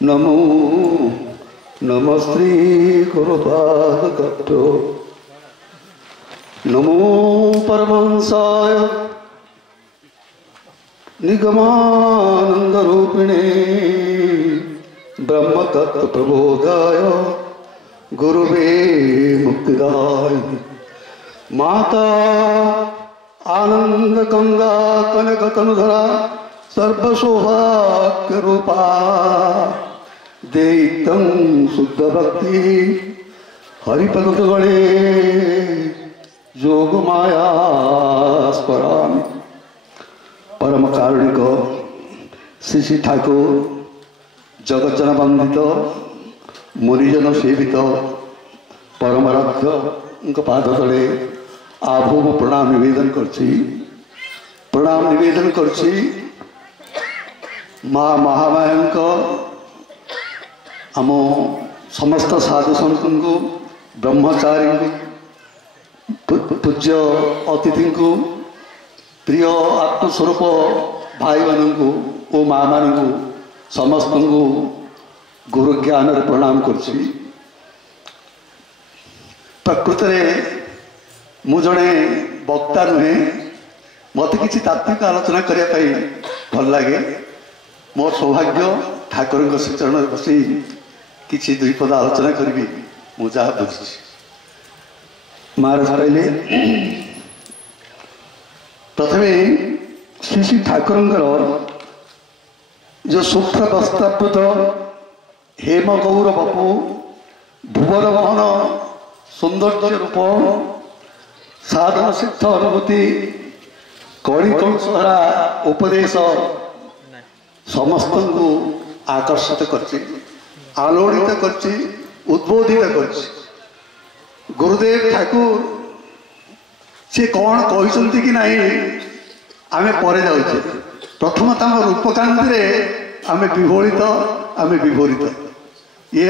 नमो नमस्ते गुरुपादकभ्यो नमो परमहंसाय निगमानंदरूपिणे ब्रह्मतत्त्वप्रबोधाय गुरुवे मुक्तिदाय माता आनंदगंगा कनकतनुधरा सर्वसौभाग्यरूपा देयितं शुद्धभक्ति हरिपदुगणे योगमाया स्मरामि। परम कारुणिक श्री श्री ठाकुर जगज्जन वंदित मुनिजन सेवित परमाराध्य पाद तले आभूम प्रणाम निवेदन करछि माँ महामायंक आम समस्त साधु संत को ब्रह्मचारी पूज्य अतिथि को प्रिय आत्मस्वरूप भाई मान को माँ मान को समस्त को गुरु ज्ञान प्रणाम करछि। प्रकृत मु जड़े वक्ता नुहे मत किसी तात्विक आलोचना करने भल लगे। मो सौभाग्य ठाकुर श्री चरण बसी किसी दुई पद आलोचना करी मुझा बुझी। महाराज कहले प्रथम श्री श्री ठाकुर जो सूत्र प्रस्तावित हेम गौर बपु भुवन मोहन सौंदर्य रूप साधन सिद्ध अनुभूति कड़ी कौशला उपदेश समस्त को आकर्षित करछि, आलोड़ित करछि, उद्बोधित करछि। गुरुदेव ठाकुर से कौन कहते कि नहीं आम पर जाऊे प्रथम तम रूपकांति रे आम विभोरित ये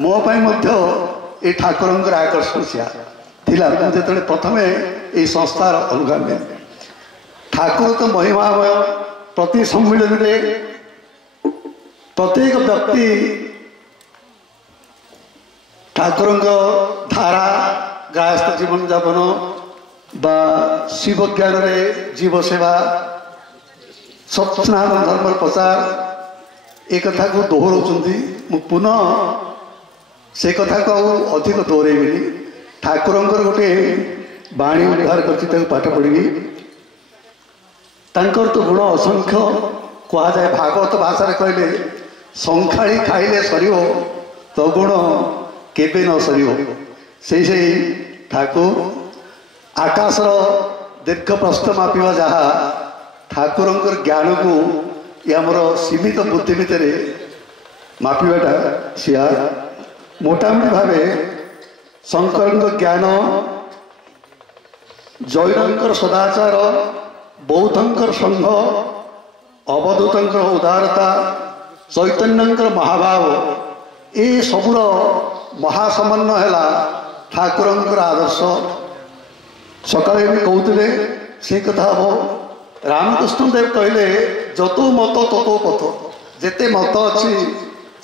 मो ये ठाकुर आकर्षण थिला जो प्रथम ये संस्थार अनुगामी ठाकुर तो महिमामय प्रति सम्मिलन में प्रत्येक व्यक्ति ठाकुर धारा गायस्थ जीवन जापन बा शिव ज्ञान रे जीव सेवा सत्यनारायण धर्म प्रचार एक कथा को दोहराउछन्ति। मु पुनः से कथा को अधिक दोहरेबिनी। ठाकुर गोटे बाणी उद्धार कर पाठ पढ़ी तांकर तो गुण असंख्य कह जाए। भागवत भाषा कहले संखाड़ी खाइले सरिव तो गुण केबे न सरिव। से ठाकुर आकाशर दीर्घ प्रस्थ मापिवा जहा ठाकुर ज्ञान को आमर सीमित बुद्धि भितर मापिवाटा सिया मोटामोटी भाव शंकर ज्ञान जैनकर सदाचार बौद्धंकर संघ अवधूतर उदारता चैतन्यंकर महाभाव ये सबुर महासमन्वय है ठाकुर आदर्श। सकाले भी कहते से कथा हम रामकृष्ण देव कहले जतो मत ततो पथ जेते मत अच्छी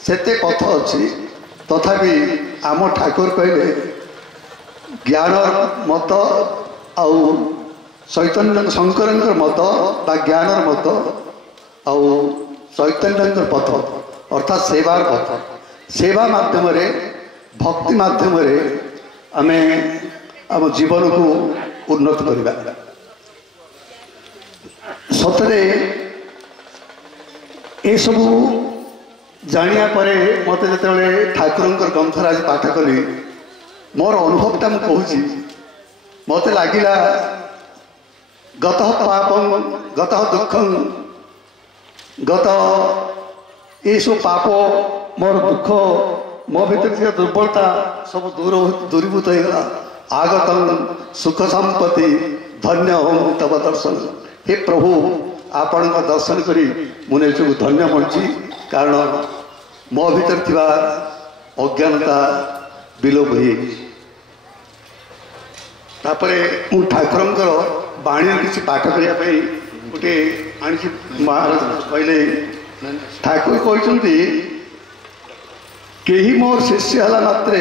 सेते पथ अच्छी तथापि आम ठाकुर कहले ज्ञान मत आउ चैतन्य शंकर मत बा ज्ञान मत आउ चैतन्य पथ अर्थात सेवार पथ सेवा माध्यम भक्ति माध्यम आम आम जीवन को उन्नत करवा। सतरे ये सब जानिया परे मत जो ठाकुर ग्रंथराज पाठ कली मोर अनुभवटा मुझे कहूँ मत लगिला गत पापम गत दुखम गत ये सब पाप मोर दुख मो भीतर दुर्बलता सब दूरीभूत होगा। आगतम सुख संपत्ति धन्य होम तब दर्शन। हे प्रभु आपण दर्शन करी मुझे सब धन्य मिली कारण मो भीतर थिबा अज्ञानता विलोप हो ठाकुर बाणी किसी पाठ करने गोटे आनी महाराज कहले ठाकुर कहते केही मोर शिष्य हला मात्रे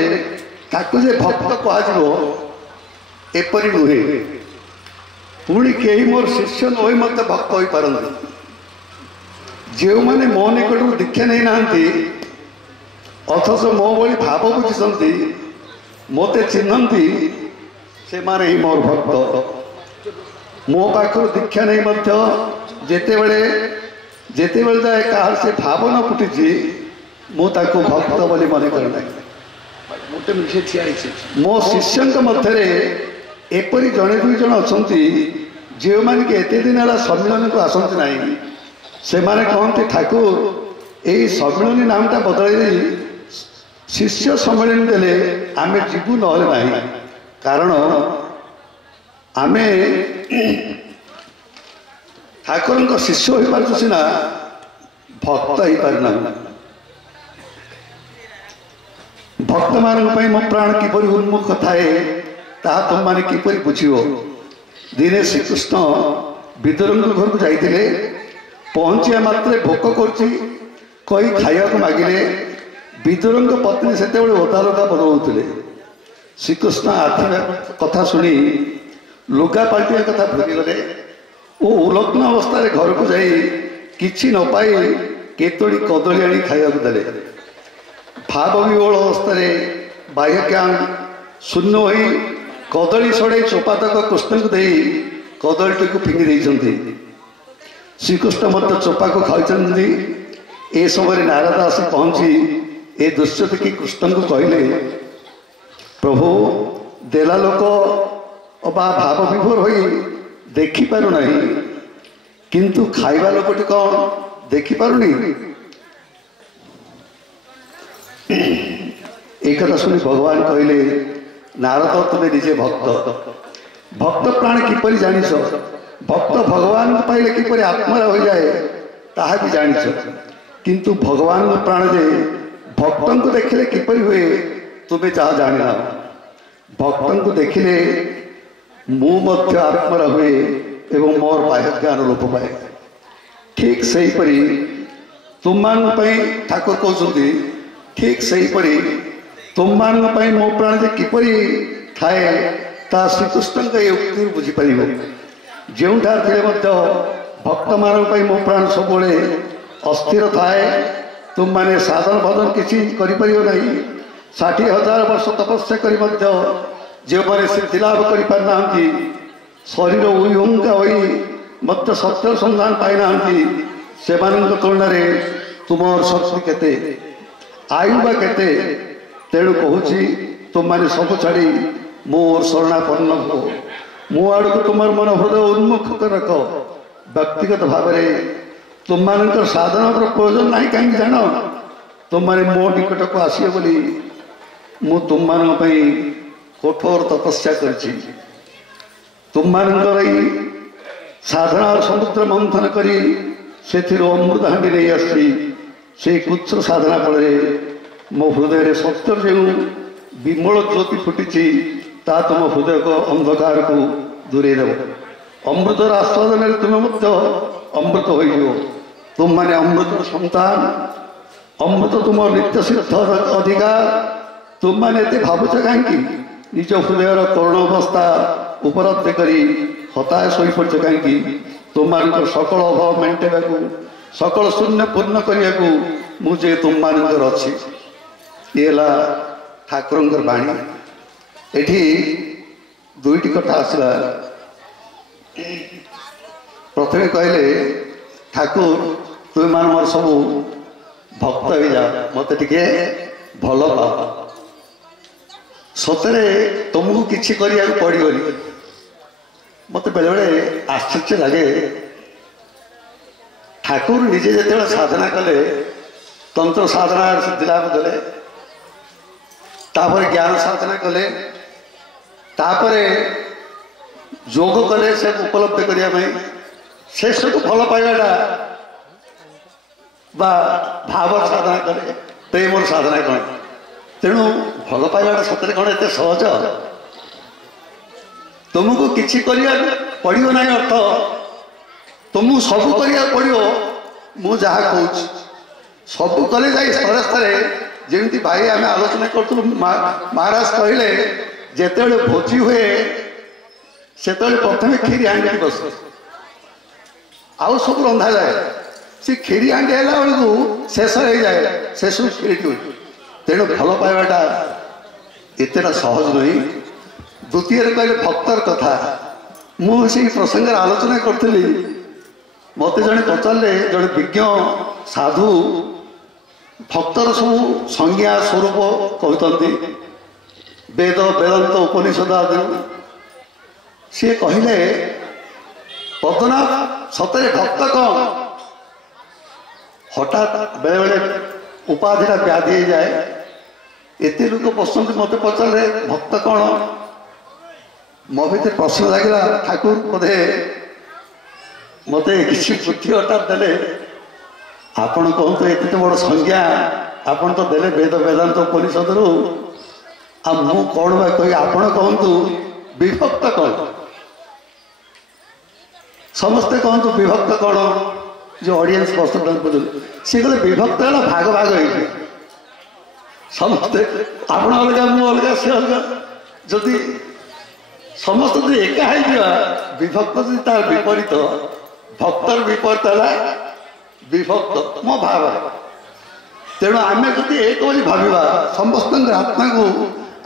ताकू जे भक्त कह एपरी नुहे पुणी कहीं मोर शिष्य नई मत भक्त हो पारती जो मैंने मो निकट दीक्षा नहीं ना अथच मो भली भाव बुझी मत चिन्हती से माने ही मोर भक्त मो पाखर दीक्षा नहीं जेते बेले जाए कहार से भाव न फुटी मुझे भक्त बोली मन करना मो शिष्य मध्य एपरी जड़े दुई जन अच्छा जो मैंने कि एत दिन है सम्मिलन को आसती ना से माने कहते ठाकुर यही सम्मिलनी नामटा बदल शिष्य सम्मिलन देले आमे जीवु ना कारण आमे ठाकुर शिष्य हो पार्छ सीना भक्त हो पारना भक्त मान मो प्राण किपरि उन्मुख थाए ता तुम मैंने किपरि बुझिव दिने श्रीकृष्ण विदुरंग घर को जाइए पहुँचा मात्रे भोक करी खाया मागिले विदुरंग पत्नी से ओदा लुगा बदलुले श्रीकृष्ण आर्थिक कथा शुणी लुगा पाल्टिया कथा भूलीगले और उलग्न अवस्था घर को जाई किछि न पाई केतोड़ी कदली आनी खाया देले भाव विवल अवस्था बाह्यज्ञान शून्य हो कदली छड़े चोपातक कृष्ण को दे कदलीटी को फिंगी देते श्रीकृष्ण मत चोपा को खाई ए समय नारद आस पहुँची ए दृश्य देखी कृष्ण को कहले प्रभु देला लोक भाव विभोर हो देखिपार ना किंतु खाइबा लोकटी कौन देखिपारुनी एक कथा शुणी भगवान कहले नारद तुम्हें निजे भक्त भक्त प्राण किपरि जानिछ भक्त भगवान पाइले किपरि आत्मरा हो जाए ताहा भी जानिछ किंतु भगवान प्राण जे भक्तन को देखिले किपरि हुए तुम्हें चाह जानिना भक्तन को देखिले मु मध्य आत्मरा हुए एवं मोर बाह्य ज्ञान लोप पाए ठीक सही परी तुम मान ठाकुर कहते ठीक सही परी तुम मान मो प्राण जे किपरि थाए ता श्रीकृष्ण के उक्ति बुझीपर जो भक्त मान मो प्राण सब अस्थिर थाए तुम माने साधन भजन किसी कर 60,000 वर्ष तपस्या कर जो मैंने सिद्धि लाभ कर शरीर उहुंका हो सत्य संधान पाई ना से तुलन में तुम शक्ति केते आयु बा केते तेणु कहूँ तुम मैंने सब छाड़ी मोर शरणापन्न हो मो आड़ को तुम मन हृदय उन्मुख कर रख व्यक्तिगत भाव में तुम मान साधन प्रयोजन ना कहीं जान तुम मैंने मो निकट को आसिए बोली मु तुम मान कठोर तपस्या कर तुम मान साधना समुद्र मंथन करी से अमृत हाँडी नहीं आसी से कुछ साधना फल मो हृदय सत्य जो विमल ज्योति फुटी ता तुम हृदय को अंधकार को दूरे देव अमृतर आस्वादन तुम्हें अमृत हो तुम माने अमृत संतान अमृत तुम नित्य सिद्ध अधिकार तुम मैंने भावुच कहीं निज हृदय करुण अवस्था उपलब्ध करी हताश हो पड़ कहीं तुम मान सकल अभाव मेटेवा सकल शून्य पूर्ण करने को मुझे तुम मान अच्छी ये ठाकुर बाणी एठी दुईटी कथा आसला प्रथम कहले ठाकुर तुम मान मोर सब भक्त हो जा मत टे भल पा सतरे तुमको किसी करिया पड़ोनी मत बेले बेले आश्चर्य लगे ठाकुर निजे जो साधना कले तंत्र साधना सिद्धि लाभ देले तापर ज्ञान साधना कले तापर जोग कले से उपलब्ध करने से सब भल पाइबाटा भाव साधना कले प्रेम साधना कौन तेणु भल पाइबाटा सतरे कौन एत सहज तुमको किसी पड़ो ना अर्थ तुमको सब करा पड़ो मु जहाँ कहूँ सब कले जा स्तर स्तर जमी भाई आम आलोचना करूँ महाराज कहले जिते भोजी हुए से प्रथम खीरी हांडी बस आउ सब रंधा जाए सी खीरी हांडी है बेलू शेष हो जाए शेष खीरी तेणु भल पाइबाटा एतेटा सहज नहीं। द्वितीय कहले भक्तर कथा मुझे प्रसंग आलोचना करी मत जड़े पचारे जड़े विज्ञ साधु भक्तर सब संज्ञा स्वरूप कहते वेद वेदांत उपनिषद आदि सी कहले पद्मनाभ सतरे भक्त कौन हठात बेले बेले उपाधिटा व्याधि जाए एते लोक पसंद मत पचारे भक्त कौन मो भीतर प्रश्न लगे ठाकुर बोधे मत किसी बुद्धि हठात देले आपण कहतु एत बड़ संज्ञा आपण तो देले वेद वेदांत उपनिषद रु मु कौन बा कही आपण कहतु विभक्त कौन समस्ते कहतु विभक्त कौन जो ऑडियंस बस सी कहले विभक्त है भाग भाग हो समस्ते आपण अलग मु अलग सी अलग जदि समस्त जो एका विभक्त जी तार विपरीत भक्तर विपरीत है विभक्त मो भाव तेणु आम जब एक भावा समस्त आत्मा को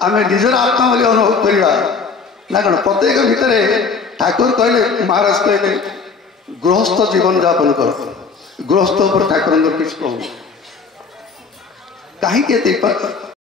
आम निजर आत्मा बोली अनुभव करवा ना कौन प्रत्येक भितर ठाकुर कहले महाराज कहले गृहस्थ जीवन यापन कर गृहस्थ ठाकुर किसी कहूँ कहीं